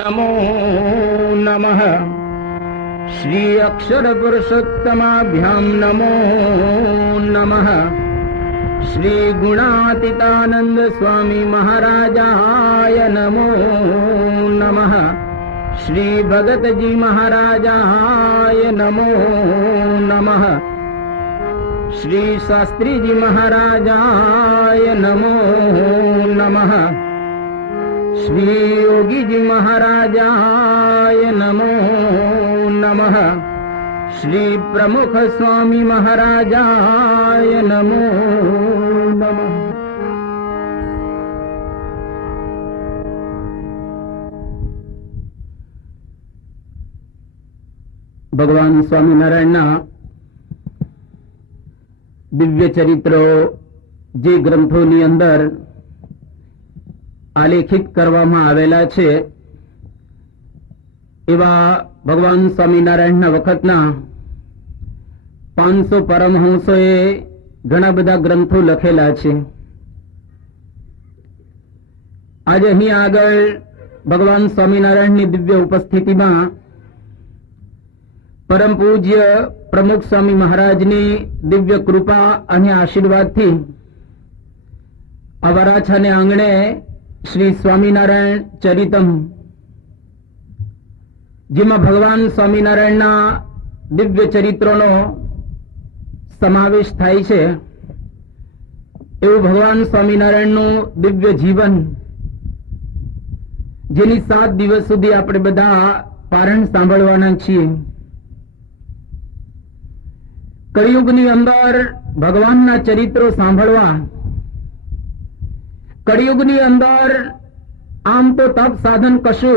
नमो नमः। श्री अक्षर पुरुषोत्तमाभ्याम नमो नमः। श्री गुणातीतानंद स्वामी महाराजाय नमो नमः। श्री भगत जी महाराजाय नमो नमः। श्री शास्त्री जी महाराजाय नमो नमः। श्री योगी जी महाराजाय नमो नमः। श्री प्रमुख स्वामी महाराजाय नमो नमः। भगवान स्वामीनारायणना दिव्य चरित्रो जे ग्रंथोनी अंदर आलेखित करवामां आवेला छे एवा भगवान स्वामीनारायणना वखतना 500 परमहंसोए घणा बधा ग्रंथो लखेला छे। आज अहीं आगळ भगवान स्वामीनारायणनी दिव्य उपस्थितिमां परम पूज्य प्रमुख स्वामी महाराजनी दिव्य कृपा अने आशीर्वादथी आ वराछाने आंगणे श्री स्वामीनारायण चरितम जेमां भगवान स्वामीनारायणना दिव्य चरित्रोनो समावेश थाय छे एवुं भगवान स्वामीनारायणनुं दिव्य जीवन जेनी 7 दिवस सुधी आपणे बधा पारण सांभळवाना छीए। कलियुगनी अंदर भगवानना चरित्रो सांभळवा कलियुगनी अंदर आम तो तप साधन कशु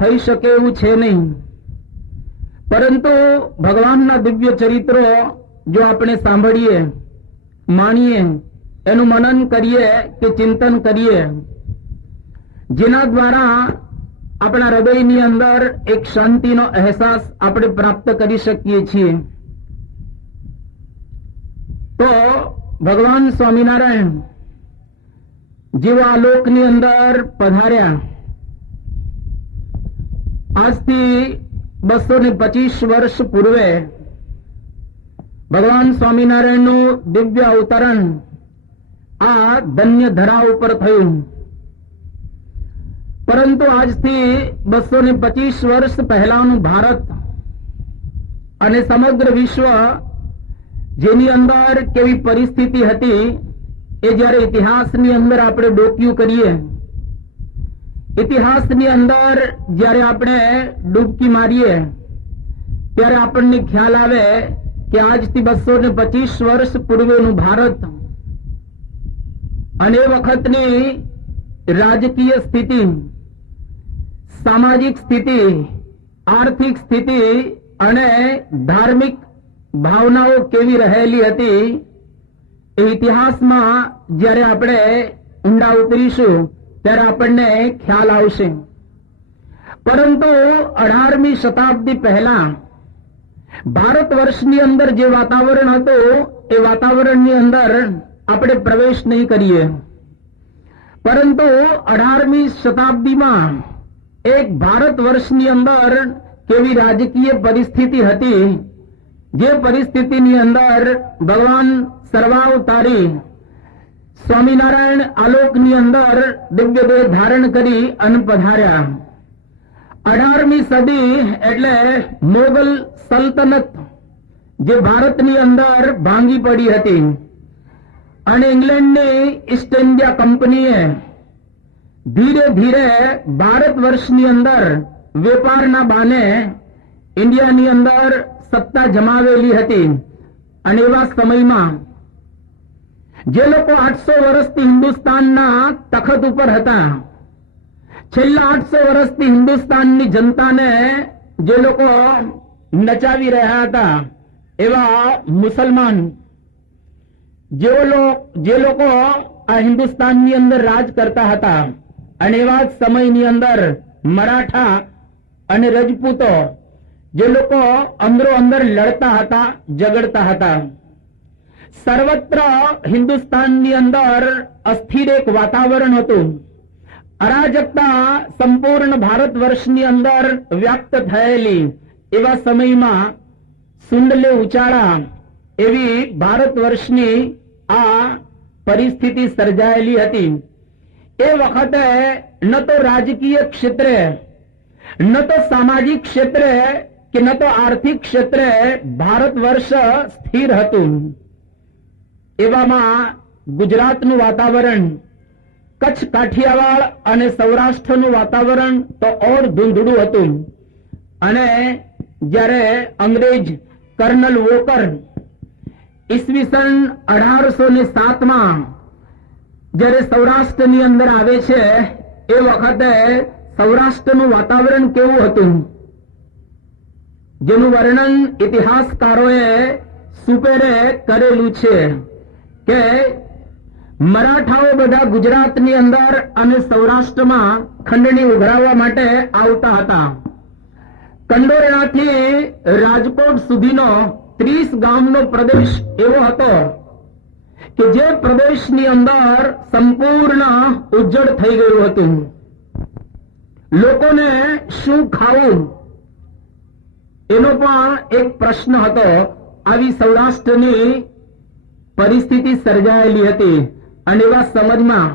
थई शके एवुं छे नहीं, परंतु भगवानना दिव्य चरित्रो जो आपणे सांभळीए माणीए एनुं मनन करीए के चिंतन करीए जेना द्वारा आपणा हृदयनी अंदर एक शांतिनो अहसास आपणे प्राप्त करी शकीए छीए। तो भगवान स्वामीनारायण जेवा आलोकनी अंदर पधार्या आजथी 225 वर्ष पूर्वे भगवान स्वामीनारायणનું दिव्य अवतरण आ धन्य धरा उपर थयुं, परंतु આજથી 225 वर्ष પહેલાનું भारत અને સમગ્ર વિશ્વ જેની અંદર કેવી પરિસ્થિતિ હતી એ જ્યારે ઇતિહાસની અંદર આપણે ડોક્યું કરીએ, ઇતિહાસની અંદર જ્યારે આપણે ડૂબકી મારીએ ત્યારે આપણને ખ્યાલ આવે કે આજથી 225 વર્ષ પૂર્વેનું ભારત અને એ વખતની રાજકીય સ્થિતિ, સામાજિક સ્થિતિ, આર્થિક સ્થિતિ અને ધાર્મિક ભાવનાઓ કેવી રહેલી હતી એ ઇતિહાસમાં જ્યારે આપણે ઊંડા ઉતરીશું ત્યારે આપણને ખ્યાલ આવશે। પરંતુ 18મી શતાબ્દી પહેલા ભારત વર્ષની અંદર જે વાતાવરણ હતું એ વાતાવરણની અંદર આપણે પ્રવેશ નહીં કરીએ, પરંતુ 18મી શતાબ્દીમાં એક ભારત વર્ષની અંદર કેવી રાજકીય પરિસ્થિતિ હતી જે પરિસ્થિતિની અંદર ભગવાન સર્વાવતારી સ્વામિનારાયણ આલોકની અંદર દિવ્ય દેહ ધારણ કરી અને પધાર્યા। 18મી સદી એટલે મોગલ સલ્તનત જે ભારતની અંદર ભાંગી પડી હતી અને ઇંગ્લેન્ડની ઈસ્ટ ઇન્ડિયા કંપનીએ ધીરે ધીરે ભારત વર્ષની અંદર વેપારના બાને ઇન્ડિયાની અંદર સત્તા જમાવેલી હતી અને એવા સમયમાં જે લોકો 800 વર્ષથી હિન્દુસ્તાનના તખત ઉપર હતા, છેલ્લા 800 વર્ષથી હિન્દુસ્તાનની જનતાને જે લોકો નચાવી રહ્યા હતા એવા મુસલમાન જે લોકો આ હિન્દુસ્તાનની અંદર રાજ કરતા હતા અને એવા સમયની અંદર મરાઠા અને રજપૂતો જે લોકો અંદરો અંદર લડતા હતા, ઝઘડતા હતા। सर्वत्र हिंदुस्तान ની અંદર અસ્થિર એક વાતાવરણ હતું અરાજકતા સંપૂર્ણ ભારત વર્ષની અંદર વ્યાપ્ત થયેલી એવા સમયમાં સુંડલે ઉચાળા એવી ભારત વર્ષની આ પરિસ્થિતિ સર્જાયેલી હતી. એ વખતે ન તો રાજકીય ક્ષેત્રે, ન તો સામાજિક ક્ષેત્રે કે ન તો આર્થિક ક્ષેત્રે ભારત વર્ષ સ્થિર હતું. એવામાં ગુજરાતનું વાતાવરણ, કચ્છ કાઠિયાવાડ અને સૌરાષ્ટ્રનું વાતાવરણ તો ઓર ધૂંધળું હતું. અને જ્યારે અંગ્રેજ કર્નલ વોકર ઈસવીસન 1807માં જ્યારે સૌરાષ્ટ્રની અંદર આવે છે, એ વખતે સૌરાષ્ટ્રનું વાતાવરણ કેવું હતું, જેનું વર્ણન ઇતિહાસકારોએ સુપેરે કરેલું છે કે મરાઠાઓ બધા ગુજરાતની અંદર અને સૌરાષ્ટ્રમાં ખંડણી ઉઘરાવવા માટે આવતા હતા. કંડોરણાથી રાજકોટ સુધીનો 30 ગામનો પ્રદેશ એવો હતો કે જે પ્રદેશની અંદર સંપૂર્ણ ઉજ્જડ થઈ ગયું હતું. લોકોને શું ખાવું એનો પણ એક પ્રશ્ન હતો. આવી સૌરાષ્ટ્રની પરિસ્થિતિ સર્જાયેલી હતી. અને એવા સમજમાં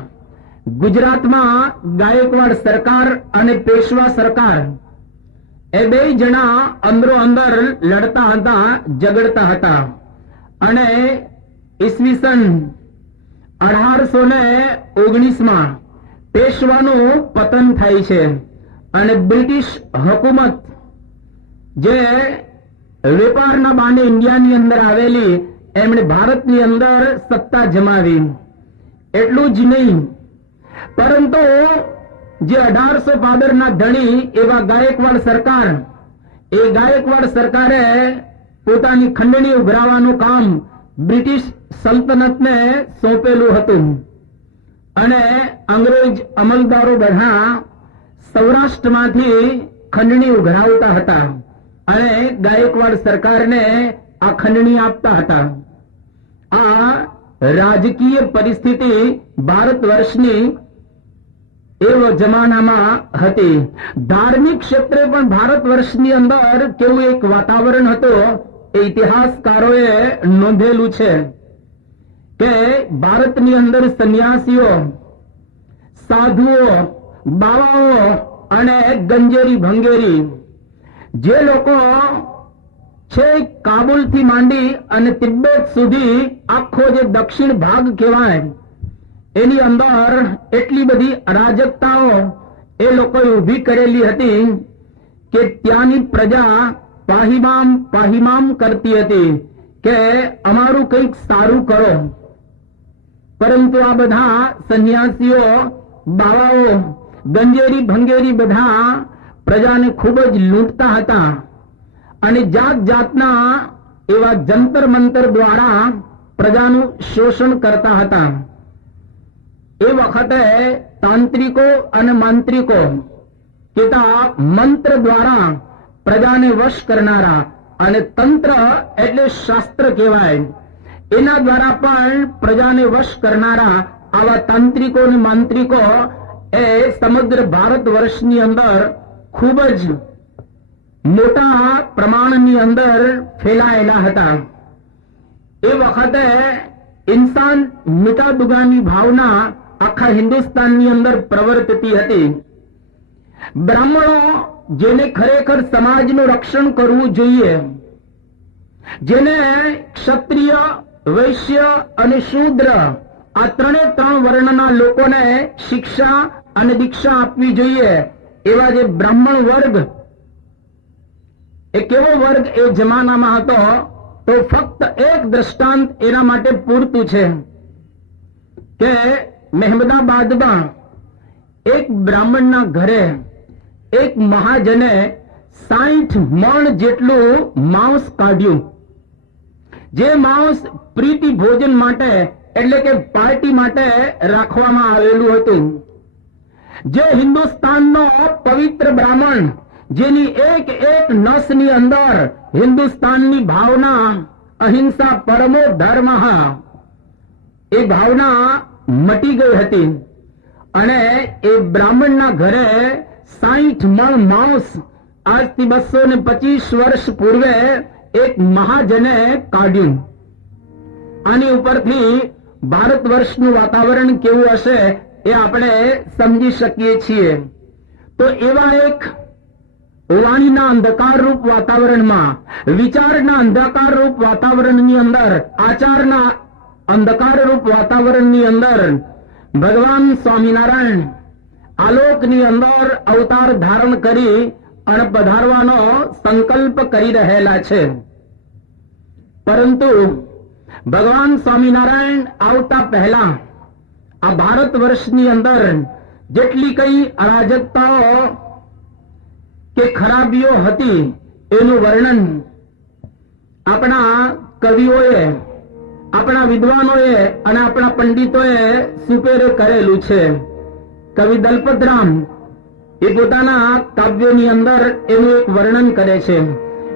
ગુજરાતમાં ગાયકવાડ સરકાર અને પેશવા સરકાર એ બે જણા અંદરો અંદર લડતા હતા, ઝઘડતા હતા. અને ઈસવીસન 1819માં પેશવાનું પતન થાય છે અને બ્રિટિશ હુકુમત જે વેપારના બાને ઇન્ડિયાની અંદર આવેલી, એમણે ભારતની અંદર સત્તા જમાવી. એટલું જ નહીં, પરંતુ જે 1815ના ધણી એવા ગાયકવાડ સરકાર, એ ગાયકવાડ સરકારે પોતાની ખંડણી ઉઘરાવવાનું કામ બ્રિટિશ સલ્તનતને સોંપેલું હતું. અને અંગ્રેજ અમલદારો બધા સૌરાષ્ટ્રમાંથી ખંડણી ઉઘરાવતા હતા અને ગાયકવાડ સરકારને આ ખંડણી આપતા હતા. આ રાજકીય પરિસ્થિતિ ભારત વર્ષની એવો જમાનામાં હતી. ધાર્મિક ક્ષેત્રે પણ ભારત વર્ષની અંદર કેવું એક વાતાવરણ હતું, એ ઇતિહાસકારોએ નોંધેલું છે કે ભારતની અંદર સંન્યાસીઓ, સાધુઓ, બાવાઓ અને ગંજેરી ભંગેરી જે લોકો છે કાબુલથી માંડી અને તિબ્બત સુધી આખો જે દક્ષિણ ભાગ કહેવાય, એની અંદર એટલી બધી અરાજકતાઓ એ લોકોએ ઊભી કરેલી હતી કે ત્યાંની પ્રજા પાહીમામ પાહીમામ કરતી હતી કે અમારું કંઈક સારું કરો. પરંતુ આ બધા સંન્યાસીઓ, બાવાઓ, ગંજેરી ભંગેરી બધા પ્રજાને ખૂબ જ લૂંટતા હતા અને જાત જાતના એવા જંતર મંતર દ્વારા પ્રજાનું શોષણ કરતા હતા. એ વખતે તાંત્રિકો અને માંત્રિકો કેતા મંત્ર દ્વારા પ્રજાને વશ કરનારા, અને તંત્ર એટલે શાસ્ત્ર કહેવાય, એના દ્વારા પણ પ્રજાને વશ કરનારા આવા તાંત્રિકો અને માંત્રિકો એ સમગ્ર ભારત વર્ષની અંદર ખૂબ જ મોટા પ્રમાણની અંદર ફેલાયેલા હતા. એ વખતે ઇન્સાન મિટા દુગાની ભાવના આખા હિન્દુસ્તાનની અંદર પ્રવર્તતી હતી. બ્રાહ્મણો, જેને ખરેખર સમાજનું રક્ષણ કરવું જોઈએ, જેને ક્ષત્રિય, વૈશ્ય અને શૂદ્ર આ ત્રણ વર્ણના લોકોને શિક્ષા અને દીક્ષા આપવી જોઈએ, એવા જે બ્રાહ્મણ વર્ગ, એ કેવો વર્ગ એ જમાનામાં હતો, તો ફક્ત એક દ્રષ્ટાંત એના માટે પૂરતું છે કે મહેમદાબાદમાં એક બ્રાહ્મણના ઘરે એક મહાજને 60 મણ જેટલું માંસ કાઢ્યું. જે માંસ પ્રીતિ ભોજન માટે એટલે કે પાર્ટી માટે રાખવામાં આવેલું હતું. જે હિન્દુસ્તાનનો પવિત્ર બ્રાહ્મણ, જેની એક એક નસની અંદર હિન્દુસ્તાનની ભાવના, અહિંસા પરમો ધર્મ, એ ભાવના મટી ગઈ હતી. અને એ બ્રાહ્મણના ઘરે 60 મણ માંસ આજથી 225 વર્ષ પૂર્વે એક મહાજને કાઢ્યું. આની ઉપરથી ભારત વર્ષનું વાતાવરણ કેવું હશે એ આપણે સમજી શકીએ છીએ. તો એવા એક વાણીના અંધકાર રૂપ વાતાવરણમાં, વિચારના અંધકાર રૂપ વાતાવરણની અંદર, આચારના અંધકાર રૂપ વાતાવરણની અંદર ભગવાન સ્વામિનારાયણ આલોકની અંદર અવતાર ધારણ કરી અને પધારવાનો સંકલ્પ કરી રહેલા છે. પરંતુ ભગવાન સ્વામિનારાયણ આવતા પહેલા આ ભારત વર્ષની અંદર જેટલી કઈ અરાજકતાઓ કે ખરાબીઓ હતી એનું વર્ણન આપણા કવિઓએ, આપણા વિદ્વાનોએ અને આપણા પંડિતોએ સુપેરે કરેલું છે. કવિ દલપતરામ એ પોતાના કાવ્યોની અંદર એનું એક વર્ણન કરે છે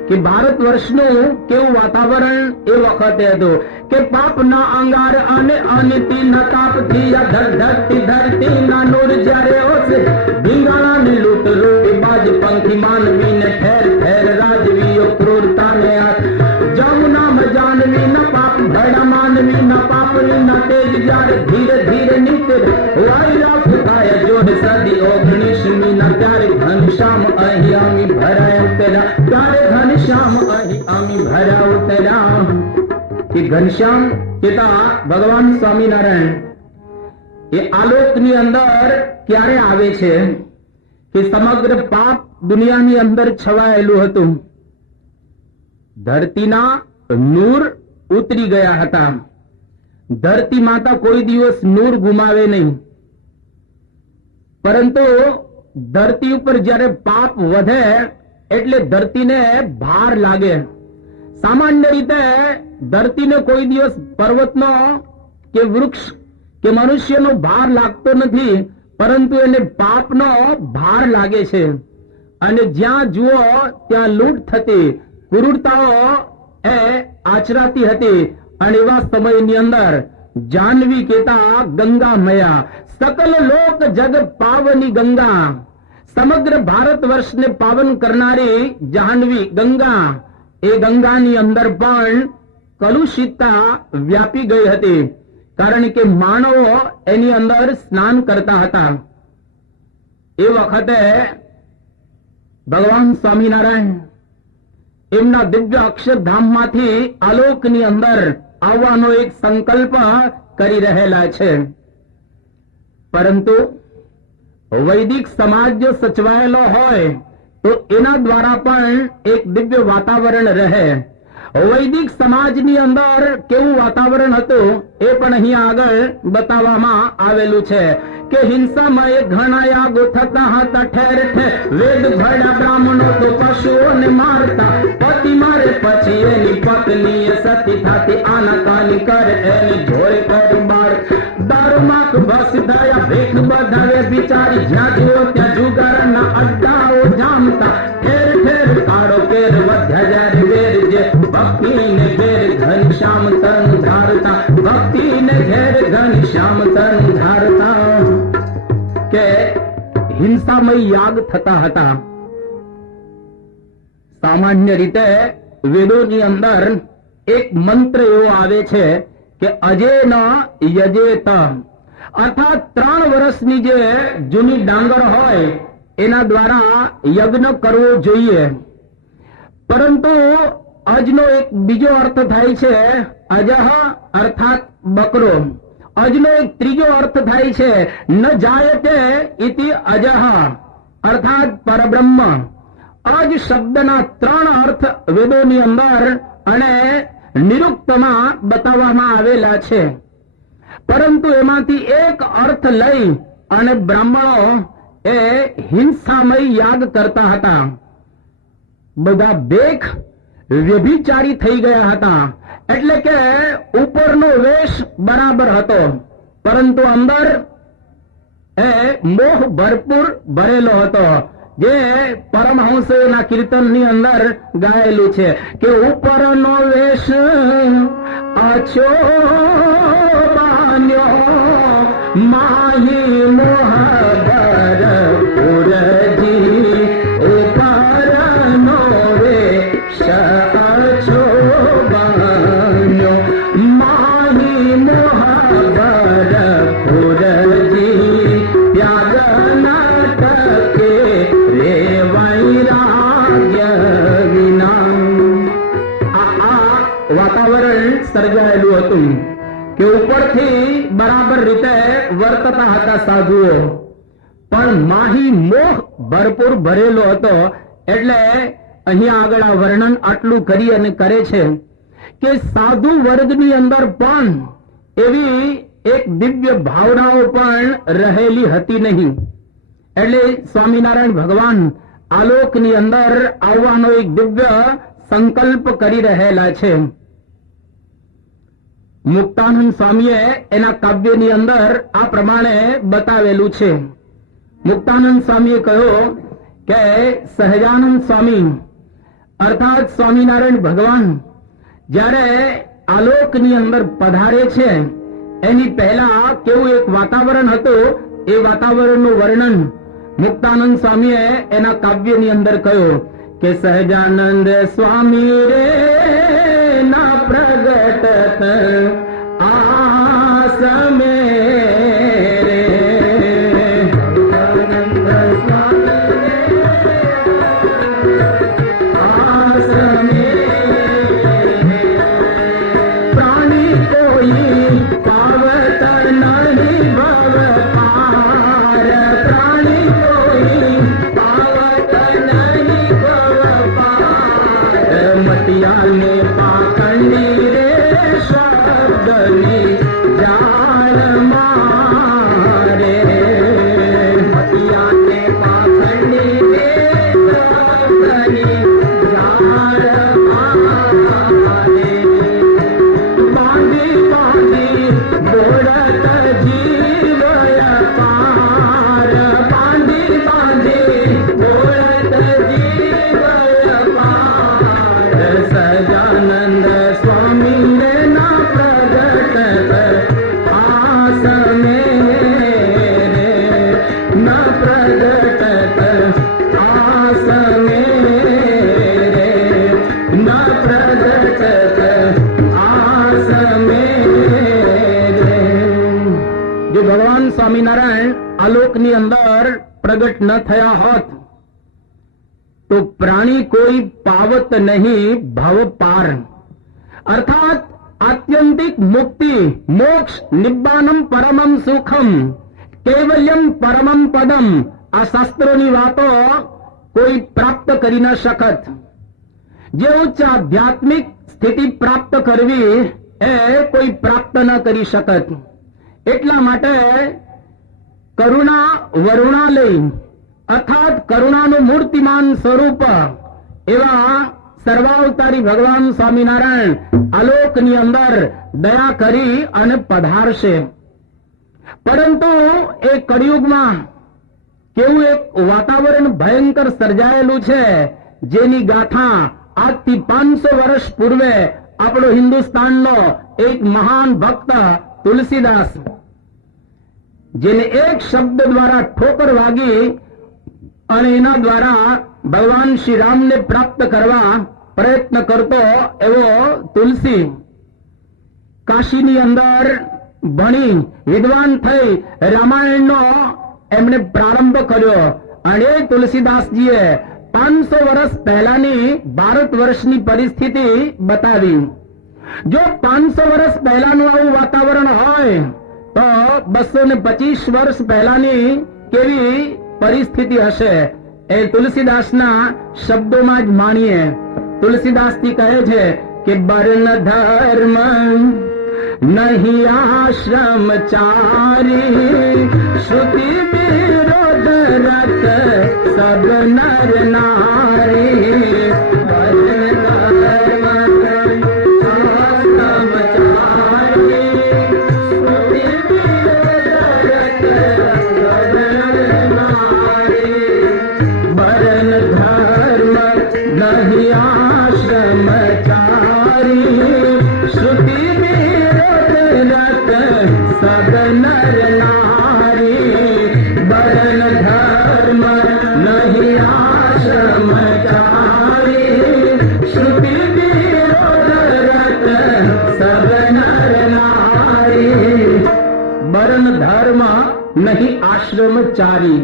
કે ભારત વર્ષનું કેવું વાતાવરણ એ વખતે હતું કે પાપના અંગાર અને અનિતિના તાપથી આ ધરતી ધરતીના નૂર જ્યારે ઓછે, ભીંગાણાની લૂંટ લૂંટી બાજ પંખી માનવીને ઠેર ઠેર રાજવીઓ ક્રૂરતાને હાથ, જમુનામાં જાનવીના પાપ ભડા માનવીના પાપના તેજ જ્યારે ધીરે ધીરે નીચે વાયરા ફૂંકાય જોડ સદી 19મી ના ત્યારે ઘનશ્યામ અહીં આમી ભરાય ઉતરા, ત્યારે ઘનશ્યામ અહીં આમી ભર્યા ઉતરા. કે ઘનશ્યામ કેતા ભગવાન સ્વામિનારાયણ એ આલોકની અંદર ક્યારે આવે છે કે સમગ્ર પાપ દુનિયાની અંદર છવાયેલું હતું. ધરતીના નૂર ઉતરી ગયા હતા. ધરતી માતા કોઈ દિવસ નૂર ગુમાવે નહીં, પરંતુ ધરતી ઉપર જ્યારે પાપ વધે એટલે ધરતીને ભાર લાગે. સામાન્ય રીતે ધરતીને કોઈ દિવસ પર્વતનો કે વૃક્ષ કે મનુષ્યનો ભાર લાગતો નથી, પરંતુ એને પાપનો ભાર લાગે છે. અને જ્યાં જુઓ ત્યાં લૂંટ થતી, ક્રૂરતાઓ એ આચરાતી હતી. અને એવા સમયની અંદર જાહ્નવી કેતા ગંગા મયા સકલ લોક જગ પાવની ગંગા, સમગ્ર ભારત વર્ષને પાવન કરનારી જાહ્નવી ગંગા, એ ગંગાની અંદર પણ કલુષિતતા વ્યાપી ગઈ હતી. કારણ કે માનવો એની અંદર સ્નાન કરતા હતા. એ વખતે ભગવાન સ્વામિનારાયણ એમના દિવ્ય અક્ષરધામમાંથી આલોકની અંદર આવવાનો એક સંકલ્પ કરી રહેલા છે. પરંતુ વૈદિક સમાજ જો સચવાયેલો હોય તો એના દ્વારા પણ એક દિવ્ય વાતાવરણ રહે. વૈદિક સમાજની અંદર કેવું વાતાવરણ હતું એ પણ અહીંયા આગળ બતાવવામાં આવેલું છે કે હિંસામય ઘણા યાગો થતા હતા ઠેર ઠેર, વેદ ભળ્યા બ્રાહ્મણો તો પશુઓને મારતા, પતિ મારે પછી એની પત્ની સતી થતી, આનાકાની કરે એની ઢોરે કરી બાળ, દારૂમાક બસ થયા ભીખ બધાવે બિચારી, જ્યાં જુઓ ત્યાં જુગારના અડ્ડાઓ જામતા, ઠેર ઠેર કાળો કેર વધ્યા જ્યારે વેર, જે ભક્તિને ઘેર ઘનશ્યામ તન ધારતા, ભક્તિને ઘેર ઘનશ્યામ તન ધારતા. કે હિંસામય યાગ થતા હતા. સામાન્ય રીતે વેદોની અંદર એક મંત્ર એવો આવે છે કે અજેન યજેત, અર્થાત 3 વર્ષની જે જૂની ડાંગર હોય એના દ્વારા યજ્ઞ કરવો જોઈએ. પરંતુ અજનો એક બીજો અર્થ થાય છે અજહ, અર્થાત બકરો. અજનો એક ત્રીજો અર્થ થાય છે ન જાયતે ઇતિ અજહ, અર્થાત પરબ્રહ્મ. અજ શબ્દના 3 અર્થ વેદોની અંદર અને નિરુક્તમાં બતાવવામાં આવેલા છે. પરંતુ એમાંથી એક અર્થ લઈ અને બ્રાહ્મણો એ હિંસામય યાગ કરતા હતા. બધા ભેખ વ્યભિચારી થઈ ગયા હતા. એટલે કે ઉપરનો વેશ બરાબર હતો, પરંતુ અંદર એ મોહ ભરપૂર ભરેલો હતો. જે પરમહંસોના કીર્તનની અંદર ગાયેલું છે કે ઉપરનો વેશ આછો બાન્યો माही मोह भरपूर जी ऊपर नो वे शो बन्यो माही मोह भरपूर जी त्याग न टके रे वैराग्य विना। वातावरण સર્જાયેલું હતું કે ઉપરથી બરાબર રીતે વર્તતા હતા સાધુઓ, પણ માહી મોહ ભરપૂર ભરેલો હતો. એટલે અહીંયા આગળ આ વર્ણન આટલું કરી અને કરે છે કે સાધુ વર્ગની અંદર પણ એવી એક દિવ્ય ભાવનાઓ પણ રહેલી હતી નહીં. એટલે સ્વામિનારાયણ ભગવાન આલોકની અંદર આવવાનો એક દિવ્ય સંકલ્પ કરી રહેલા છે. મુક્તાનંદ સ્વામીએ એના કાવ્યની અંદર આ પ્રમાણે બતાવેલું છે. મુક્તાનંદ સ્વામીએ કહ્યું કે સહજાનંદ સ્વામી અર્થાત સ્વામિનારાયણ ભગવાન જ્યારે આલોકની અંદર પધારે છે એની પહેલા કેવું એક વાતાવરણ હતું, એ વાતાવરણનું વર્ણન મુક્તાનંદ સ્વામીએ એના કાવ્યની અંદર કહ્યું કે સહજાનંદ સ્વામી રે ના પ્રગટ આસ મે રે આસ મે પ્રાણી કોઈ પાવત નહીં ભવ પાર પ્રાણી કોઈ પાવત નહીં ભવ પાર મટિયા ને પાકંડી રે શબ્દની જાળ મારે મટિયા ને પાકંડી રે શબ્દની જાળ મારે બાંધી બાંધી દોડત જીવય પાર બાંધી બાંધી દોડત જીવય પાર સહજાનંદ સ્વામી રે ના પ્રગટ આસ મે રે ના પ્રગટ આસ મે રે ના પ્રગટ આસ મે રે. જો ભગવાન સ્વામિનારાયણ આલોકની અંદર પ્રગટ ન થયા હોત તો પ્રાણી કોઈ પાવત નહીં ભવ પાર, અર્થાત આત્યંતિક મુક્તિ મોક્ષ નિબ્બાનમ પરમમ સુખમ કેવલ્યમ પરમમ પદમ આ શાસ્ત્રોની વાતો કોઈ પ્રાપ્ત કરી ન શકત. જે ઉચ્ચ આધ્યાત્મિક સ્થિતિ પ્રાપ્ત કરવી એ કોઈ પ્રાપ્ત ન કરી શકત. એટલા માટે કરુણા વરુણાલય અર્થાત કરુણાનું મૂર્તિમાન સ્વરૂપ એવા સર્વાવતારી ભગવાન સ્વામિનારાયણ આલોકની અંદર દયા કરી અને પધારશે. પરંતુ એ કળિયુગમાં કેવું એક વાતાવરણ ભયંકર સર્જાયેલું છે, જેની ગાથા આજથી 500 વર્ષ પૂર્વે આપણો હિન્દુસ્તાનનો એક મહાન ભક્ત તુલસીદાસ, જેને એક શબ્દ દ્વારા ઠોકર વાગી અને એના દ્વારા ભગવાન શ્રી રામને પ્રાપ્ત કરવા પ્રયત્ન કરતો એવો તુલસી, કાશીની અંદર ભણી વિદ્વાન થઈ રામાયણનો એમણે પ્રારંભ કર્યો. અને તુલસીદાસજીએ 500 વર્ષ પહેલાની ભારત વર્ષની પરિસ્થિતિ બતાવી. જો 500 વર્ષ પહેલાનું આવું વાતાવરણ હોય તો 225 વર્ષ પહેલાની કેવી પરિસ્થિતિ હશે એ તુલસીદાસના શબ્દોમાં જ માણીએ. તુલસીદાસજી કહે છે કે વર્ણ ધર્મ નહીં આશ્રમચારી શ્રુતિ વિરોધ રત સબ નર નારી વર્ણ ધર્મ આશ્રમચારી શ્રુતિ વિરોધ રત સબ નર નારી વર્ણ ધર્મ નહીં આશ્રમચારી શ્રુતિ સબ નર નારી બ્રહ્મચારી.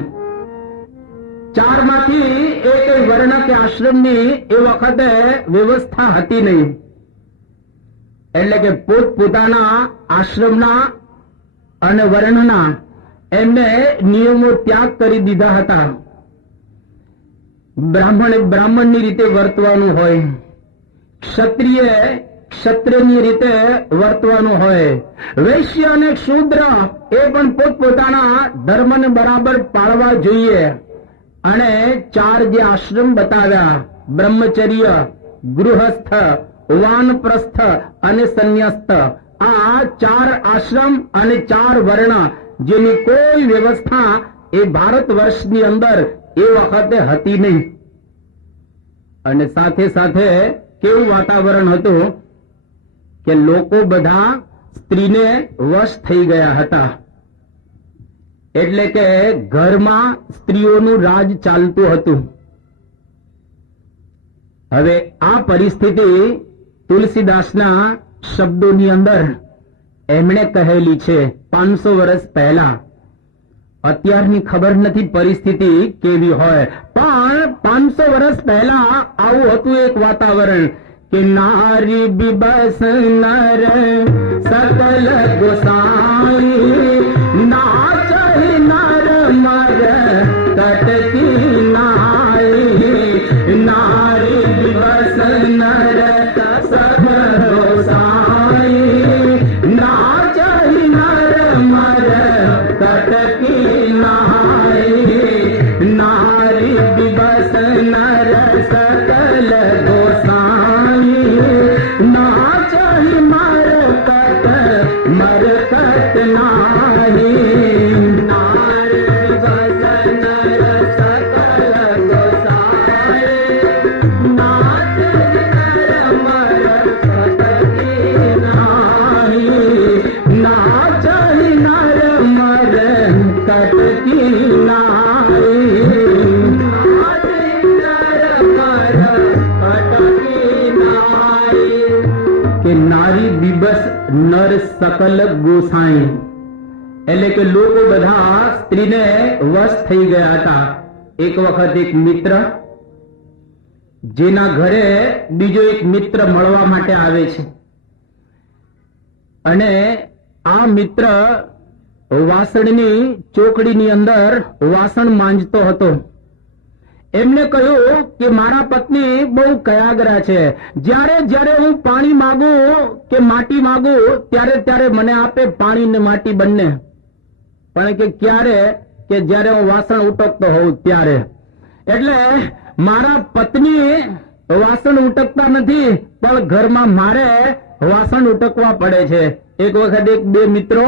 ચારમાંથી એક વર્ણ કે આશ્રમની એ વખતે વ્યવસ્થા હતી નહીં. એટલે કે પોતપોતાના આશ્રમના અને વર્ણના એમને નિયમો ત્યાગ કરી દીધા હતા. બ્રાહ્મણની રીતે વર્તવાનું હોય, ક્ષત્રિય ક્ષત્રિયની રીતે વર્તવાનું હોય, વૈશ્ય અને શૂદ્ર એ પણ પોતપોતાના ધર્મને બરાબર પાળવા જોઈએ. અને ચાર જે આશ્રમ બતાવ્યા, બ્રહ્મચર્ય, ગૃહસ્થ, વાનપ્રસ્થ અને સંન્યસ્ત, આ ચાર આશ્રમ અને ચાર વર્ણ જેની કોઈ વ્યવસ્થા એ ભારત વર્ષની અંદર એ વખતે હતી નહીં. અને સાથે સાથે કેવું વાતાવરણ હતું કે લોકો બધા સ્ત્રીને વશ થઈ ગયા હતા. એટલે કે ઘરમાં સ્ત્રીઓનું રાજ ચાલતું હતું. હવે આ પરિસ્થિતિ તુલસીદાસના શબ્દોની અંદર એમણે કહેલી છે 500 વર્ષ પહેલા. અત્યારની ખબર નથી પરિસ્થિતિ કેવી હોય, પણ 500 વર્ષ પહેલા આવું હતું એક વાતાવરણ કે નારી બિબસ નર સકલ ગોસાઈ નાચ નર મર કટકી નાઈ. નારી બિબસ નર સકલ ગોસાઈ નાચ નર મર કટકી નાઈ. નારી બિબસ નર સકલ ગોસાઈ નાચ મર કટ મરકત નાહી. નારી બિબસ નર સકલ ગોસાઈ નાચ નર મરકત નાહી. નાચ નર મરકત નાહી. કે નારી બિબસ નર સકલ ગોસાઈ, એટલે કે લોકો બધા સ્ત્રીને વશ થઈ ગયા હતા. એક વખત એક મિત્ર જેના ઘરે બીજો એક મિત્ર મળવા માટે આવે છે, અને આ મિત્ર વાસણની ચોકડીની અંદર વાસણ માંજતો હતો. એમને કહ્યું કે મારા પત્ની બહુ કયાગરા છે, જ્યારે જ્યારે હું પાણી માંગુ કે માટી માંગુ ત્યારે ત્યારે મને આપે પાણી ને માટી બંને, પણ કે ક્યારે કે જ્યારે હું વાસણ ઉટકતો હોઉં ત્યારે. એટલે મારા પત્ની વાસણ ઉટકતા નથી, પણ ઘરમાં મારે વાસણ ઉટકવા પડે છે. એક વખત બે મિત્રો,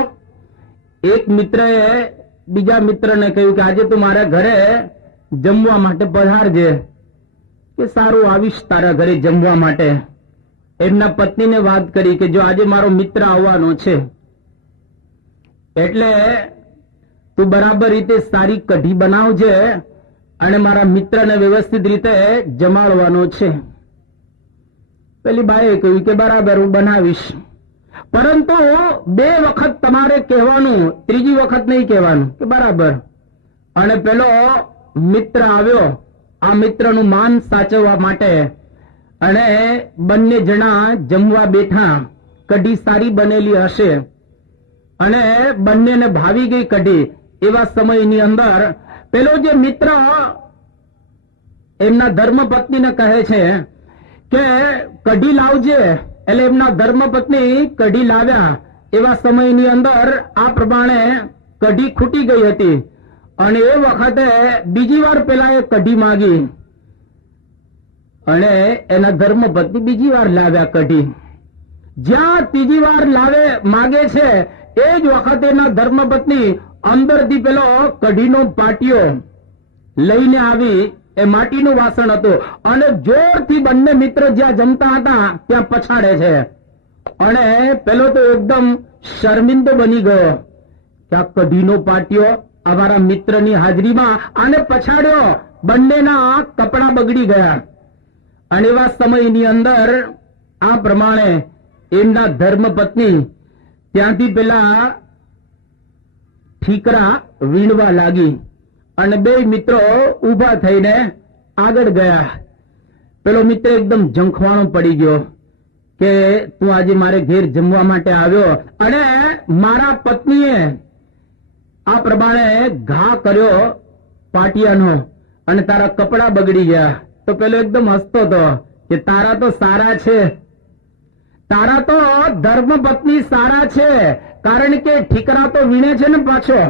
એક મિત્રએ બીજા મિત્રને કહ્યું કે આજે તું મારા ઘરે જમવા માટે પધારજે. કે સારું, આવીશ તારા ઘરે જમવા માટે. એમના પત્નીને વાત કરી કે જો આજે મારો મિત્ર આવવાનો છે, એટલે તું બરાબર રીતે સારી કઢી બનાવજે અને મારા મિત્રને વ્યવસ્થિત રીતે જમાડવાનો છે. પેલી બાઈએ કહ્યું કે બરાબર, હું બનાવીશ, પરંતુ 2 વખત તમારે કહેવાનું, ત્રીજી વખત નહીં કહેવાનું. કે બરાબર. અને પેલો મિત્ર આવ્યો આ મિત્રનું માન સાચવવા માટે, અને બંને જણા જમવા બેઠા. કઢી સારી બનેલી હશે અને બંનેને ભાવી ગઈ કઢી. એવા સમયની અંદર પેલો જે મિત્ર એમના ધર્મપત્નીને કહે છે કે કઢી લાવજે. એટલે એમના ધર્મપત્ની કઢી લાવ્યા. એવા સમયની અંદર આ પ્રમાણે કઢી ખૂટી ગઈ હતી, અને એ વખતે બીજી વાર પેલા એ કઢી માંગી, અને એના ધર્મપત્ની બીજી વાર લાવ્યા કઢી. જ્યાં ત્રીજી વાર માગે છે એ જ વખતે એના ધર્મપત્ની અંદરથી પેલો કઢીનો પાટિયો લઈને આવી. એ માટીનું વાસણ હતું, અને જોરથી બંને મિત્ર જ્યાં જમતા હતા ત્યાં પછાડે છે. અને પેલો તો એકદમ શર્મિંદો બની ગયો કે આ કઢીનો પાટિયો અમારા મિત્રની હાજરીમાં આને પછાડ્યો. બંનેના કપડા બગડી ગયા. અને એવા સમયની અંદર આ પ્રમાણે એમના ધર્મપત્ની ત્યાંથી પેલા ઠીકરા વીણવા લાગી. અને બે મિત્રો ઉભા થઈને આગળ ગયા. પેલો મિત્ર એકદમ ઝંખવાણો પડી ગયો કે તું આજે મારે ઘેર જમવા માટે આવ્યો અને મારા પત્નીએ આ પ્રમાણે ઘા કર્યો પાટિયાનો અને તારા કપડા બગડી ગયા. તો પેલો એકદમ હસતો હતો કે તારા તો સારા છે, તારા તો ધર્મ પત્ની સારા છે, કારણ કે ઠીકરા તો વીણે છે ને પાછા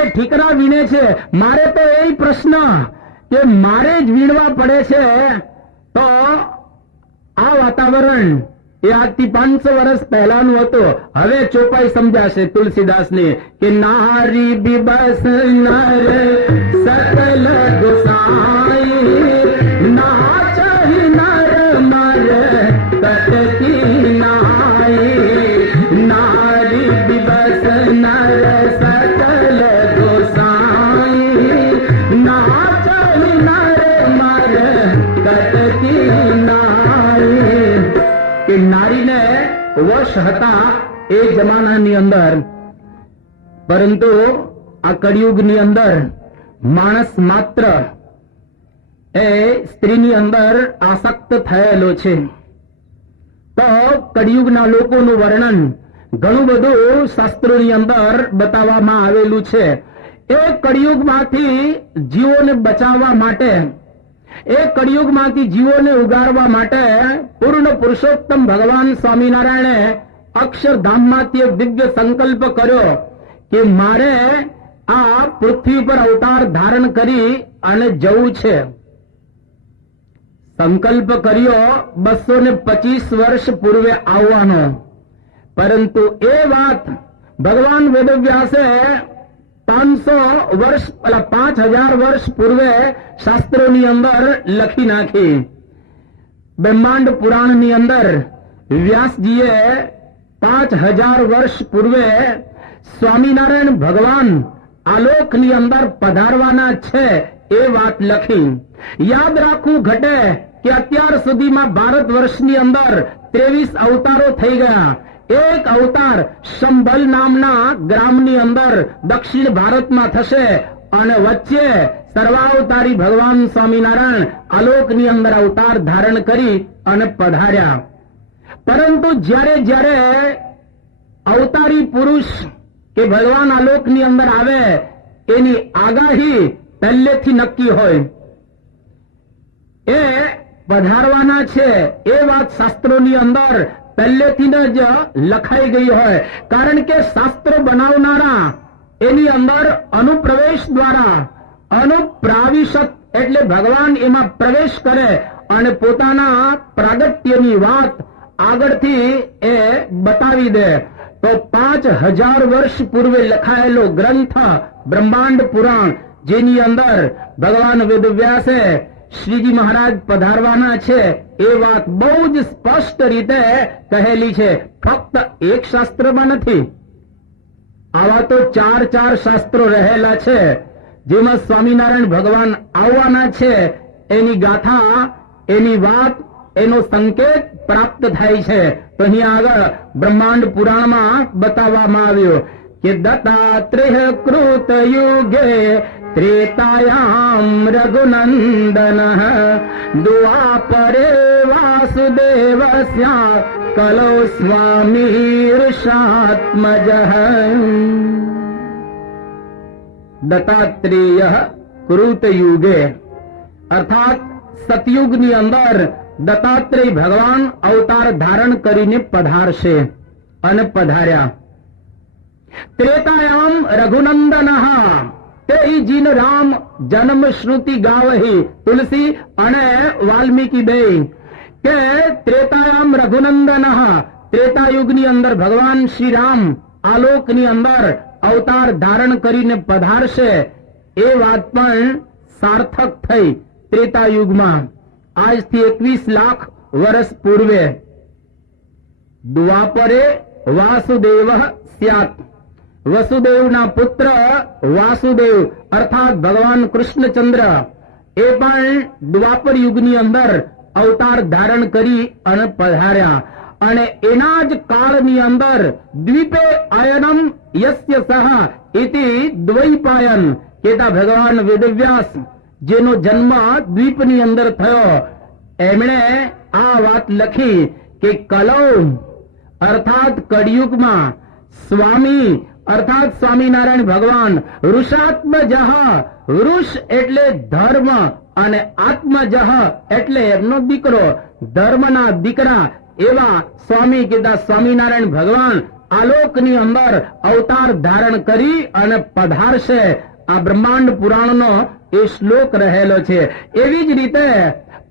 એ ઠીકરા વીણે છે. મારે તો એ પ્રશ્ન કે મારે જ વીણવા પડે છે. તો આ વાતાવરણ એ આજથી 500 વર્ષ પહેલાનું હતું. હવે ચોપાઈ સમજાશે તુલસીદાસની કે નારી બિબસ નર સકલ ગુસાઈ નાચહી નર મર કટકી નાઈ નારી બિબસ નર સકલ ગુસાઈ નાચહી નર મર કટકી નાઈ. કે નારીને વશ હતા એ જમાનાની અંદર, પરંતુ આ કળિયુગની અંદર માણસ માત્ર એ સ્ત્રીની અંદર આસક્ત થયેલો છે. તો કળિયુગના લોકોનું વર્ણન ઘણું બધું શાસ્ત્રોની અંદર બતાવવામાં આવેલું છે. એ કળિયુગમાંથી જીવોને બચાવવા માટે, એ કળિયુગમાંથી જીવોને ઉગારવા માટે પૂર્ણ પુરુષોત્તમ ભગવાન સ્વામિનારાયણે અક્ષરધામમાંથી એક દિવ્ય સંકલ્પ કર્યો કે મારે આ પૃથ્વી પર અવતાર ધારણ કરી અને જવું છે. સંકલ્પ કર્યો 225 વર્ષ પૂર્વે આવવાનો, પરંતુ એ વાત ભગવાન વેદવ્યાસે 5000 વર્ષ પૂર્વે શાસ્ત્રોની અંદર લખી નાખી. બ્રહ્માંડ પુરાણની અંદર વ્યાસજીએ 5000 વર્ષ પૂર્વે સ્વામિનારાયણ ભગવાન આલોકની અંદર પધારવાના છે એ વાત લખી. યાદ રાખવું ઘટે કે અત્યાર સુધીમાં ભારત વર્ષની અંદર 23 અવતારો થઈ ગયા. એક અવતાર સંભલ નામના ગ્રામની અંદર દક્ષિણ ભારતમાં થશે અને વચ્ચે સર્વાવતારી ભગવાન સ્વામિનારાયણ આલોકની અંદર અવતાર ધારણ કરી અને પધાર્યા. પરંતુ જ્યારે અવતારી પુરુષ કે ભગવાન આલોકની અંદર આવે એની આગાહી પહેલેથી નક્કી હોય, એ પધારવાના છે એ વાત શાસ્ત્રોની અંદર પહેલેથી જ લખાઈ ગઈ હોય. કારણ કે શાસ્ત્ર બનાવનારા એની અંદર અનુપ્રવેશ દ્વારા, અનુપ્રાવિશત એટલે ભગવાન એમાં પ્રવેશ કરે અને પોતાના પ્રાગટ્યની વાત આગળથી એ બતાવી દે. તો 5000 વર્ષ પૂર્વે લખાયેલો ગ્રંથ બ્રહ્માંડ પુરાણ, જેની અંદર ભગવાન વેદવ્યાસે શ્રીજી મહારાજ પધારવાના છે એ વાત બહુ જ સ્પષ્ટ રીતે કહેલી છે. ફક્ત એક શાસ્ત્રમાં નથી, આવા તો 4 શાસ્ત્રો રહેલા છે જેમાં સ્વામિનારાયણ ભગવાન આવવાના છે એની ગાથા, એની વાત, એનો સંકેત પ્રાપ્ત થાય છે. તો અહીંયા આગળ બ્રહ્માંડ પુરાણમાં બતાવવામાં આવ્યું કે દત્તાત્રેય કૃત યુગે ત્રેતાયામ રઘુનંદન દ્વાપરે વાસુદેવસ્યા કલો સ્વામીર્ષાત્મજ. દત્તાત્રેય કૃત યુગે અર્થાત સતયુગની અંદર દત્તાત્રેય ભગવાન અવતાર ધારણ કરીને પધારશે અને પધાર્યા. ત્રેતાયામ રઘુનંદન તે જીન રામ જન્મ શ્રુતિ ગાવહી. તુલસી અને વાલ્મીકી બે કે ત્રેતાયામ રઘુનંદન, ત્રેતાયુગની અંદર ભગવાન શ્રી રામ આલોકની અંદર અવતાર ધારણ કરીને પધારશે એ વાત પણ સાર્થક થઈ ત્રેતાયુગમાં. આજથી 21 લાખ વર્ષ પૂર્વે દ્વાપરે વાસુદેવ સ્યાત. વસુદેવના પુત્ર વાસુદેવ અર્થાત ભગવાન કૃષ્ણચંદ્ર એ પણ દ્વાપર યુગની અંદર અવતાર ધારણ કરી અને પધાર્યા. અને એના જ કાળની અંદર દ્વીપે આયનમ યસ્ય સહ ઇતિ દ્વૈપાયન કેતા ભગવાન વેદવ્યાસ જેનો જન્મ દ્વીપની અંદર થયો, એમણે આ વાત લખી કે કલૌ અર્થાત કળિયુગમાં સ્વામી અર્થાત સ્વામિનારાયણ ભગવાન ઋષાત્મજઃ, ઋષ એટલે ધર્મ અને આત્મજઃ એટલે એમનો દીકરો, ધર્મના દીકરા એવા સ્વામી કીધા સ્વામિનારાયણ ભગવાન આલોકની અંદર અવતાર ધારણ કરી અને પધારશે. આ બ્રહ્માંડ પુરાણનો એ શ્લોક રહેલો છે. એવી જ રીતે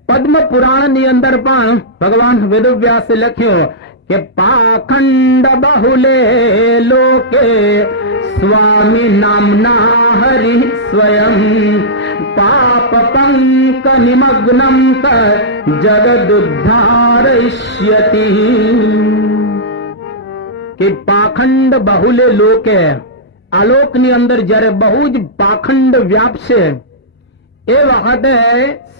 પદ્મ પુરાણની અંદર પણ ભગવાન વેદવ્યાસે લખ્યો કે પાખંડ બહુલે લોકે સ્વામી નામના હરિ સ્વયં પાપ પંક નિમગ્નમ જગદુદ્ધારયિષ્યતિ. કે પાખંડ બહુલે લોકે, આલોકની અંદર જ્યારે બહુ જ પાખંડ વ્યાપશે એ વખતે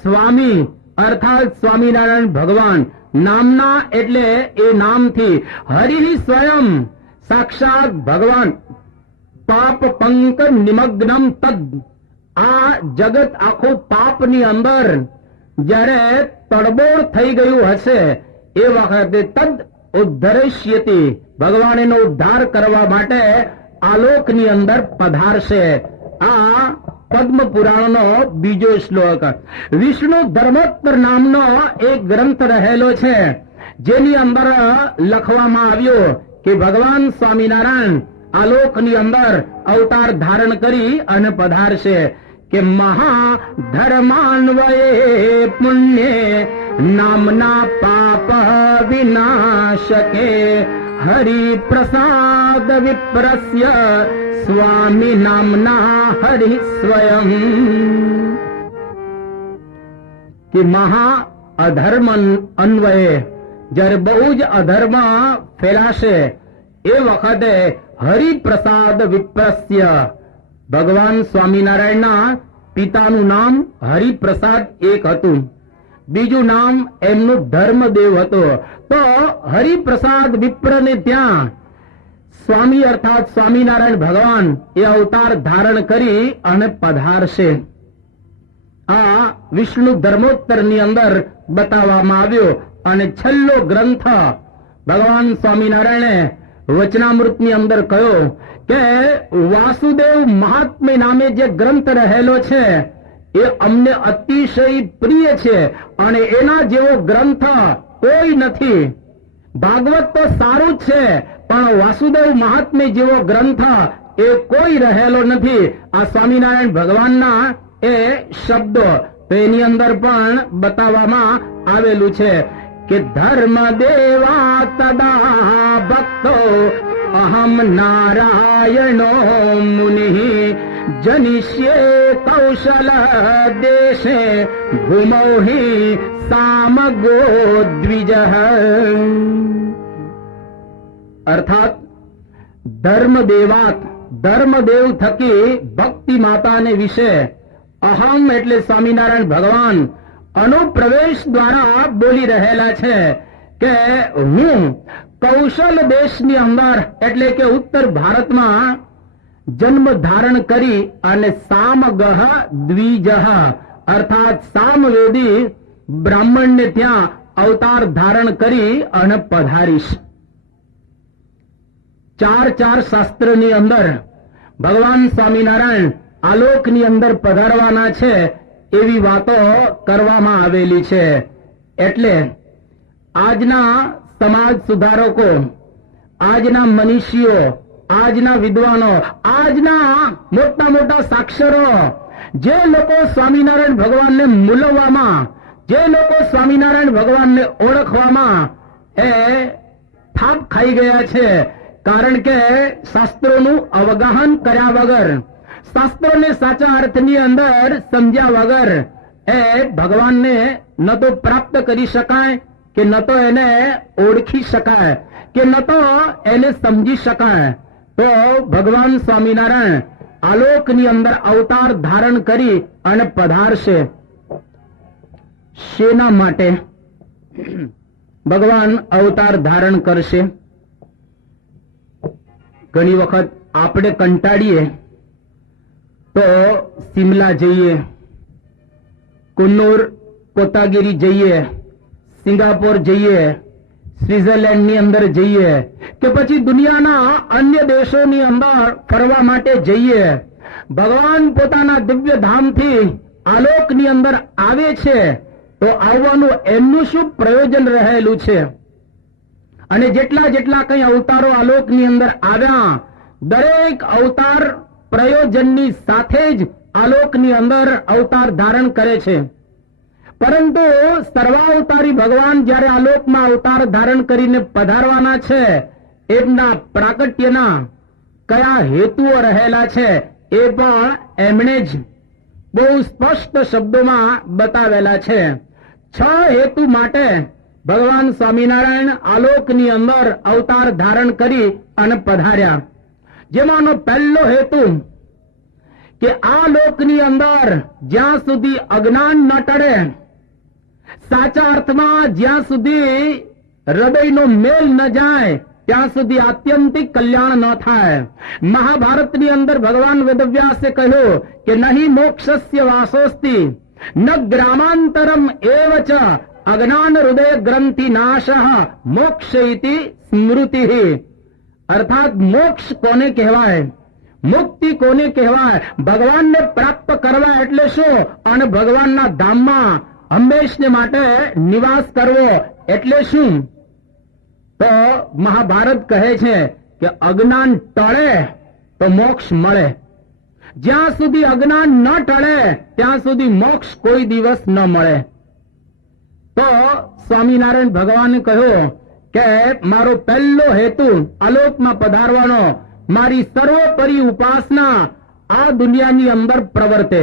સ્વામી અર્થાત સ્વામિનારાયણ ભગવાન નામના એટલે એ નામથી, હરિની સ્વયં સાક્ષાત ભગવાન પાપ પંક નિમગ્નમ તદ, આ જગત આખું પાપની અંદર જ્યારે તડબોળ થઈ ગયું હશે એ વખતે તદ ઉદ્ધરયિષ્યતિ, ભગવાન એનો ઉદ્ધાર કરવા માટે આલોકની અંદર પધારશે. આ પદ્મ પુરાણનો બીજો શ્લોક. વિષ્ણુ ધર્મોત્તર નામનો એક ગ્રંથ રહેલો છે જેની અંદર લખવામાં આવ્યું કે ભગવાન સ્વામિનારાયણ આલોકની અંદર અવતાર ધારણ કરી અને પધારશે. કે મહાધર્માન્વયે પુણ્યે નામના પાપ વિનાશકે હરિ પ્રસાદ વિપ્રસ્ય સ્વામી નામના હરિ સ્વયં. કે મહા અધર્મ અન્વયે, જ્યારે બહુ જ અધર્મ ફેલાશે એ વખતે હરિપ્રસાદ વિપ્રસ્ય, ભગવાન સ્વામિનારાયણના પિતાનું નામ હરિપ્રસાદ એક હતું, બીજું નામ એમનું ધર્મદેવ હતું. તો હરિપ્રસાદ વિપ્રને ત્યાં સ્વામી અર્થાત સ્વામિનારાયણ ભગવાન એ અવતાર ધારણ કરી અને પધારશે. આ વિષ્ણુ ધર્મોત્તરની અંદર બતાવવામાં આવ્યું. અને છેલ્લો ગ્રંથ ભગવાન સ્વામિનારાયણે વચનામૃતની અંદર કહ્યો કે વાસુદેવ મહાત્મ્ય નામે જે ગ્રંથ રહેલો છે એ અમને અતિશય પ્રિય છે અને એના જેવો ગ્રંથ કોઈ નથી. ભાગવત તો સારું જ છે પણ વાસુદેવ મહાત્મ્ય જેવો ગ્રંથ એ કોઈ રહેલો નથી. આ સ્વામિનારાયણ ભગવાનના એ શબ્દો તો એની અંદર પણ બતાવવામાં આવેલું છે કે ધર્મ દેવા તદા ભક્તો અહમ નારાયણો મુનિ જનિષ્યે કૌશલ દેશે ભૂમૌ સામગો દ્વિજ. અર્થાત ધર્મદેવાત, ધર્મદેવ થકી ભક્તિ માતાને વિશે અહમ એટલે સ્વામિનારાયણ ભગવાન અનુપ્રવેશ દ્વારા બોલી રહેલા છે કે હું કૌશલ દેશની અંદર એટલે કે ઉત્તર ભારતમાં જન્મ ધારણ કરી અને સામગહ દ્વિજ અર્થાત સામવેદી બ્રાહ્મણને ત્યાં અવતાર ધારણ કરી અને પધારીશ. ચાર શાસ્ત્રની અંદર ભગવાન સ્વામિનારાયણ આલોકની અંદર પધારવાના છે એવી વાતો કરવામાં આવેલી છે. એટલે આજના સમાજ સુધારકો, આજના મનીષીઓ, આજના વિદ્વાનો, આજના મોટા મોટા સાક્ષરો, જે લોકો સ્વામિનારાયણ ભગવાનને મૂલવામાં, જે લોકો સ્વામિનારાયણ ભગવાનને ઓળખવામાં એ થાપ ખાઈ ગયા છે. કારણ કે શાસ્ત્રોનું અવગાહન કર્યા વગર, શાસ્ત્રોને સાચા અર્થની અંદર સમજ્યા વગર એ ભગવાનને ન તો પ્રાપ્ત કરી શકાય કે ન તો એને ઓળખી શકાય કે ન તો એને સમજી શકાય. તો ભગવાન સ્વામિનારાયણ આલોકની અંદર અવતાર ધારણ કરી અને પધારશે. શેના માટે ભગવાન અવતાર ધારણ કરશે? ઘણી વખત આપણે કંટાળીએ તો સિમલા જઈએ, કુન્નૂર કોતાગીરી જઈએ, સિંગાપોર જઈએ, સ્વિટ્ઝરલેન્ડની અંદર જઈએ કે પછી દુનિયાના અન્ય દેશોની અંદર ફરવા માટે જઈએ, ભગવાન પોતાના દિવ્ય ધામથી આલોકની અંદર આવે છે તો આવવાનું એમનું શું પ્રયોજન રહેલું છે? અને જેટલા જેટલા કઈ અવતારો આલોકની અંદર આવ્યા, દરેક અવતાર પ્રયોજનની સાથે જ આલોકની અંદર અવતાર ધારણ કરે છે. પરંતુ સર્વાવતારી ભગવાન જ્યારે આલોકમાં અવતાર ધારણ કરીને પધારવાના છે, એમના પ્રાકટ્યના કયા હેતુઓ રહેલા છે એ પણ એમણે જ બહુ સ્પષ્ટ શબ્દોમાં બતાવેલા છે. 6 હેતુ માટે ભગવાન સ્વામિનારાયણ આલોકની અંદર અવતાર ધારણ કરી અને પધાર્યા. જેમાંનો પહેલો હેતુ કે આ લોકની અંદર જ્યાં સુધી અજ્ઞાન ન ટળે, સાચા અર્થમાં જ્યાં સુધી હૃદયનો મેલ ન જાય, ત્યાં સુધી આત્યંતિક કલ્યાણ ન થાય. મહાભારતની અંદર ભગવાન વેદવ્યાસે કહ્યું કે નહીં મોક્ષસ્ય વાસોસ્તિ ન ગ્રામાંતરમ એવ ચ અજ્ઞાન હૃદય ગ્રંથિ નાશઃ મોક્ષ ઇતિ સ્મૃતિ. અર્થાત મોક્ષ કોને કહેવાય, મુક્તિ કોને કહેવાય, ભગવાનને પ્રાપ્ત કરવા એટલે શું, અને ભગવાનના ધામમાં હંમેશને માટે નિવાસ કરવો એટલે શું? તો મહાભારત કહે છે કે અજ્ઞાન ટળે તો મોક્ષ મળે. જ્યાં સુધી અજ્ઞાન ન ટળે ત્યાં સુધી મોક્ષ કોઈ દિવસ ન મળે. તો સ્વામિનારાયણ ભગવાને કહ્યું કે મારો પહેલો હેતુ આલોકમાં પધારવાનો, મારી સર્વોપરી ઉપાસના આ દુનિયાની અંદર પ્રવર્તે,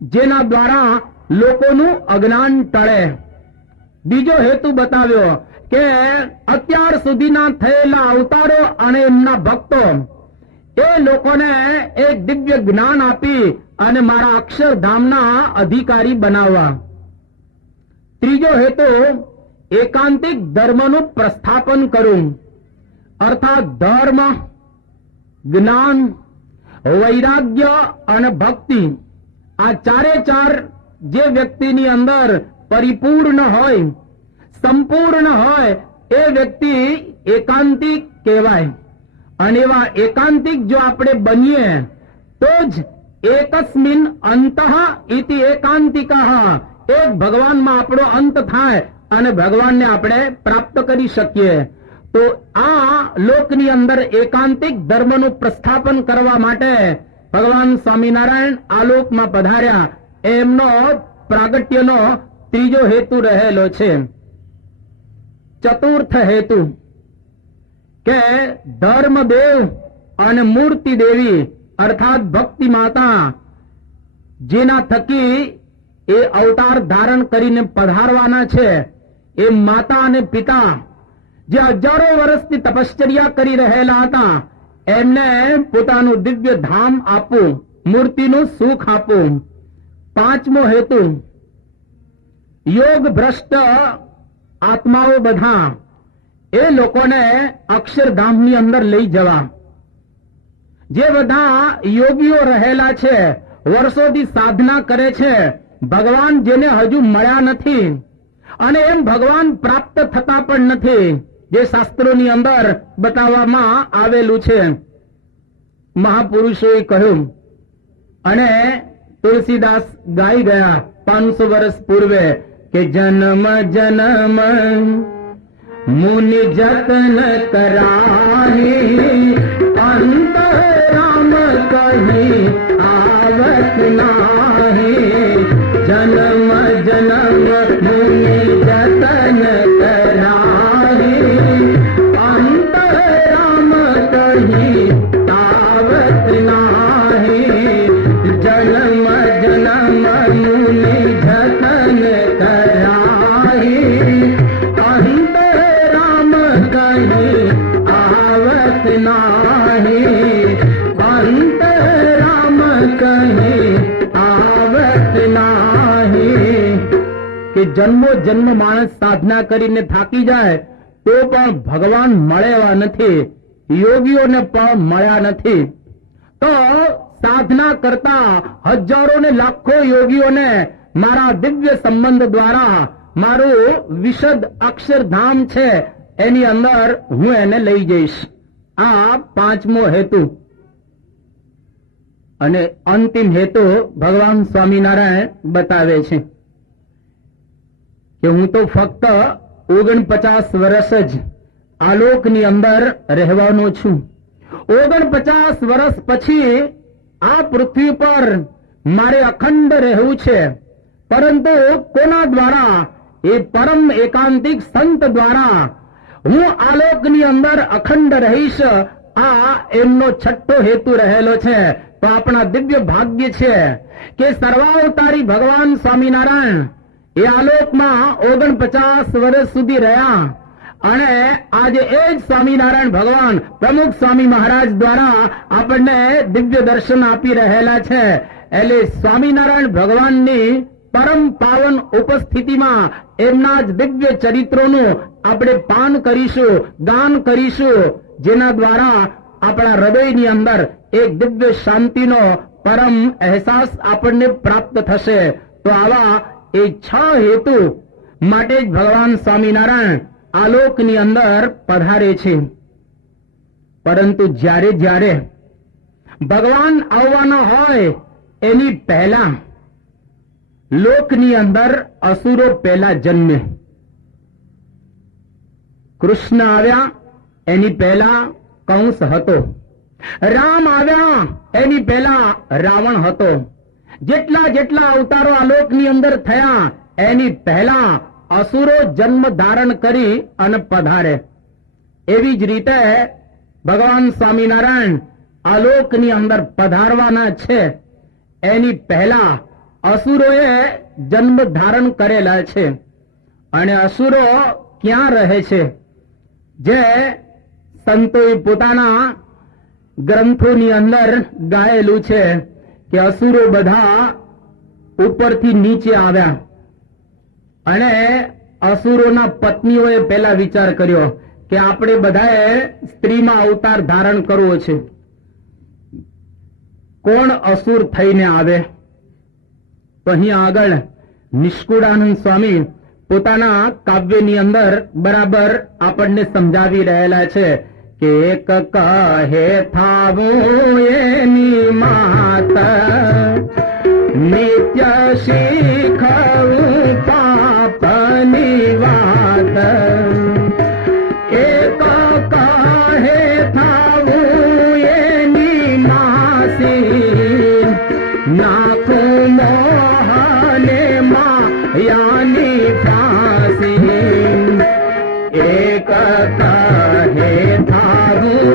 જેના દ્વારા લોકોનું અજ્ઞાન ટળે. બીજો હેતુ બતાવ્યો કે અત્યાર સુધીના થયેલા અવતારો અને એમના ભક્તો એ લોકોને એક દિવ્ય જ્ઞાન આપી અને મારા અક્ષરધામના અધિકારી બનાવવા. ત્રીજો હેતુ એકાંતિક ધર્મનું પ્રસ્થાપન કરું. અર્થાત ધર્મ, જ્ઞાન, વૈરાગ્ય અને ભક્તિ, આ ચારે ચાર જે વ્યક્તિની અંદર પરિપૂર્ણ હોય, સંપૂર્ણ હોય, એ વ્યક્તિ એકાંતિક કહેવાય. અને એવા એકાંતિક જો આપણે બનીએ તો જ એકસ્મિન અંતઃ ઇતિ એકાંતિકઃ, એક ભગવાનમાં આપણો અંત થાય અને ભગવાનને આપણે પ્રાપ્ત કરી શકીએ. તો આ લોકની અંદર એકાંતિક ધર્મનું પ્રસ્થાપન કરવા માટે ભગવાન સ્વામિનારાયણ આલોકમાં પધાર્યા. એમનો પ્રાગટ્યનો ત્રીજો હેતુ રહેલો છે. ચતુર્થ હેતુ કે ધર્મદેવ અને મૂર્તિ દેવી અર્થાત ભક્તિ માતા, જેના થકી એ અવતાર ધારણ કરીને પધારવાના છે, એ માતા અને પિતા જે હજારો વર્ષથી તપશ્ચર્યા કરી રહેલા હતા, એમને પોતાનું દિવ્ય ધામ આપવું, મૂર્તિનું સુખ આપવું. પાંચમો હેતુ યોગ ભ્રષ્ટ આત્માઓ બધા એ લોકોને અક્ષરધામની અંદર લઈ જવા. જે બધા યોગીઓ રહેલા છે, વર્ષોથી સાધના કરે છે, ભગવાન જેને હજુ મળ્યા નથી અને એમ ભગવાન પ્રાપ્ત થતા પણ નથી, જે શાસ્ત્રોની અંદર બતાવવામાં આવેલું છે. મહાપુરુષોએ કહ્યું અને તુલસીદાસ ગાઈ ગયા 500 વર્ષ પૂર્વે કે જન્મ જન્મ મુનિ જતન કરાહી અંત રામ કહી આવત નાહી. જન્મ જન્મ મુનિ જતન કરાહી અંત રામ કહી આવત નાહી. જન્મ જન્મ મુનિ જતન કરાહી અંત રામ કહી આવત નાહી. અંત રામ કહી આવત નાહી. કે જન્મો જન્મ માણસ સાધના કરીને થાકી જાય તો પણ ભગવાન મળે એવા નથી, યોગીઓને પણ મળ્યા નથી. તો સાધના કરતા હજારો ને લાખો યોગીઓને મારા દિવ્ય સંબંધ દ્વારા મારું વિશદ અક્ષરધામ છે એની અંદર હું એને લઈ જઈશ. આ પાંચમો હેતુ. અને અંતિમ હેતુ ભગવાન સ્વામિનારાયણ બતાવે છે કે હું તો ફક્ત 49 વર્ષ જ આલોકની અંદર રહેવાનો છું. 49 વર્ષ પછી આ પૃથ્વી પર મારે અખંડ રહેવું છે, પરંતુ કોના દ્વારા? એ પરમ એકાંતિક સંત દ્વારા હું આલોકની અંદર અખંડ રહીશ. આ એમનો છઠ્ઠો હેતુ રહેલો છે. તો આપણા દિવ્ય ભાગ્ય છે કે સર્વાવતારી ભગવાન સ્વામિનારાયણ એ આલોકમાં 49 વર્ષ સુધી રહ્યા અને આજે એ જ સ્વામિનારાયણ ભગવાન પ્રમુખ સ્વામી મહારાજ દ્વારા આપણને દિવ્ય દર્શન આપી રહેલા છે. એટલે સ્વામિનારાયણ ભગવાનની પરમ પાવન ઉપસ્થિતિમાં એમના જ દિવ્ય ચરિત્રોનું આપણે પાન કરીશું, ગાન કરીશું, જેના દ્વારા આપણા હૃદયની અંદર એક દિવ્ય શાંતિનો પરમ અહેસાસ આપણને પ્રાપ્ત થશે. તો આવા એ 6 હેતુ માટે જ ભગવાન સ્વામિનારાયણ આલોકની અંદર પધારે છે. પરંતુ જ્યારે જ્યારે ભગવાન આવવાના હોય એની પહેલા લોકની અંદર અસુરો પહેલા જન્મે. કૃષ્ણ આવ્યા એની પહેલા કંસ હતો, રામ આવ્યા એની પહેલા રાવણ હતો. જેટલા જેટલા અવતારો આલોકની અંદર થયા એની પહેલા અસુરો જન્મ ધારણ કરી અને પધારે. એવી જ રીતે ભગવાન સ્વામિનારાયણ આલોકની અંદર પધારવાના છે એની પહેલા અસુરોએ જન્મ ધારણ કરેલા છે. અને અસુરો ક્યાં રહે છે? જે સંતોએ પોતાના ગ્રંથોની અંદર ગાયેલું છે કે અસુરો બધા ઉપરથી નીચે આવ્યા અને અસુરોના પત્નીઓએ પહેલા વિચાર કર્યો કે આપણે બધાએ સ્ત્રીમાં અવતાર ધારણ કરવો છે. કોણ અસુર થઈને આવે? તો અહીં આગળ નિષ્કુળાનંદ સ્વામી પોતાના કાવ્યની અંદર બરાબર આપણને સમજાવી રહેલા છે કે એક કહે થાવું એની માત નિત્ય શીખવું પાપની વાત. એક કહે થાવું એની માસી નાખું મોહને માયાની ફાંસી. એક કહે થાવું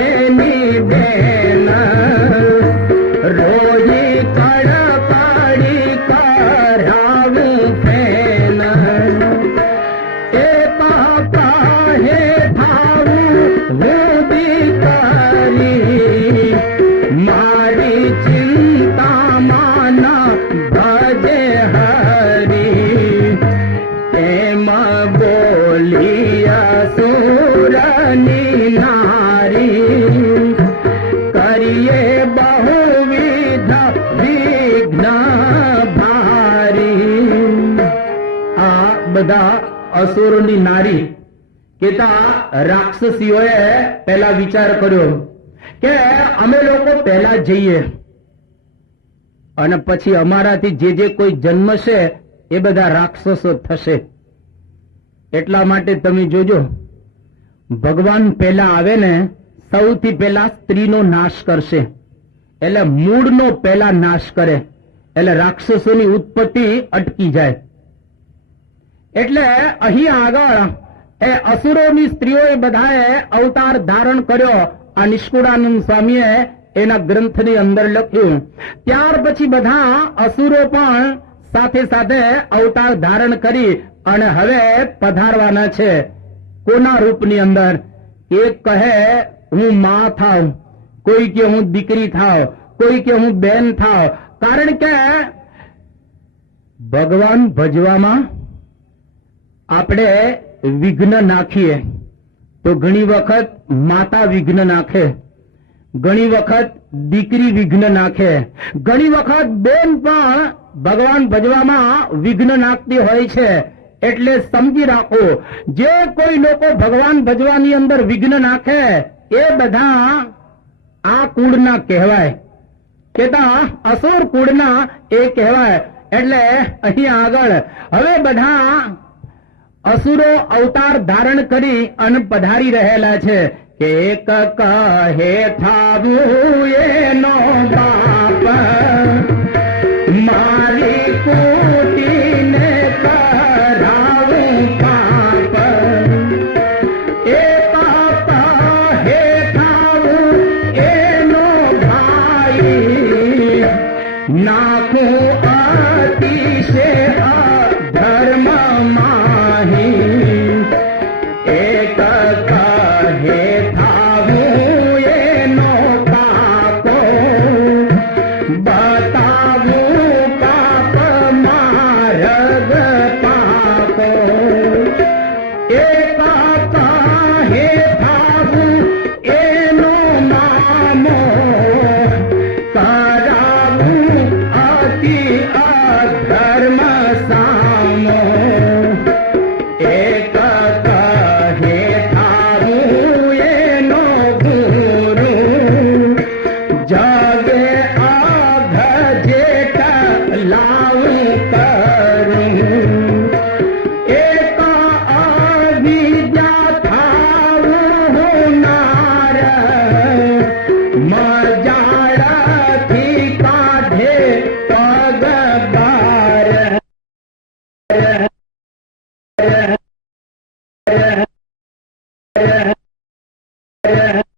એની બેન રોજી કડપડી કરાવું ફેન. એક કહે થાવું હું દીકરી મારી ચિંતામાં ન ભજે હરી. એમ બોલી અસુરની નારી કરીએ બહુવિધ વિઘ્ન ભારી. આ બધા અસુરોની નારી કેતા રાક્ષસીઓએ પહેલા વિચાર કર્યો કે અમે લોકો પહેલા જઈએ અને પછી અમારાથી જે જે કોઈ જન્મશે એ બધા રાક્ષસો થશે. એટલા માટે તમે જોજો, ભગવાન પહેલા આવે ને સૌથી પહેલા સ્ત્રીનો નાશ કરશે, એટલે મૂળનો પહેલા નાશ કરે, એટલે રાક્ષસોની ઉત્પત્તિ અટકી જાય. એટલે અહીં આગળ એ અસુરોની સ્ત્રીઓએ બધાએ અવતાર ધારણ કર્યો. આ નિષ્કુળાનંદ સ્વામીએ એના ગ્રંથની અંદર લખ્યું. ત્યાર પછી બધા અસુરો પણ સાથે સાથે અવતાર ધારણ કરી અને હવે પધારવાના છે. કોના રૂપની અંદર? એક કહે હું માં થાવ, કોઈ કે હું દીકરી થાવ, કોઈ કે હું બેન થાવ. કારણ કે ભગવાન ભજવામાં આપણે વિઘ્ન નાખીએ તો ઘણી વખત માતા વિઘ્ન નાખે, ઘણી વખત દીકરી વિઘ્ન નાખે, ઘણી વખત બેન પણ ભગવાન ભજવામાં વિઘ્ન નાખતી હોય છે. એટલે સમજી રાખો, જે કોઈ લોકો ભગવાન ભજવાની અંદર વિઘ્ન નાખે એ બધા આ કુળના કહેવાય, કેતા અસુર કુળના એ કહેવાય. એટલે અહીંયા આગળ હવે બધા અસુરો અવતાર ધારણ કરી અને પધારી રહેલા છે. એક કહે થાવું એનો બાપ, મારી કુટીને કરાવું પાપ. એક કહે થાવું એનો ભાઈ, નાખું અતિશય અધર્મ માહી. એક કહે થાવું એનો પાપો, બતાવું પાપ માર્ગ પાપો. એક કહે થાવું એનો નામો, કરાવું અતિ અધર્મ સામો. એક કહે થાવું એનો ગુરુ, જગે આઘ જેટ લાવું કરું. એક અવિદ્યા થાવું હોનાર, મજાળથી કાઢે પગ બાર.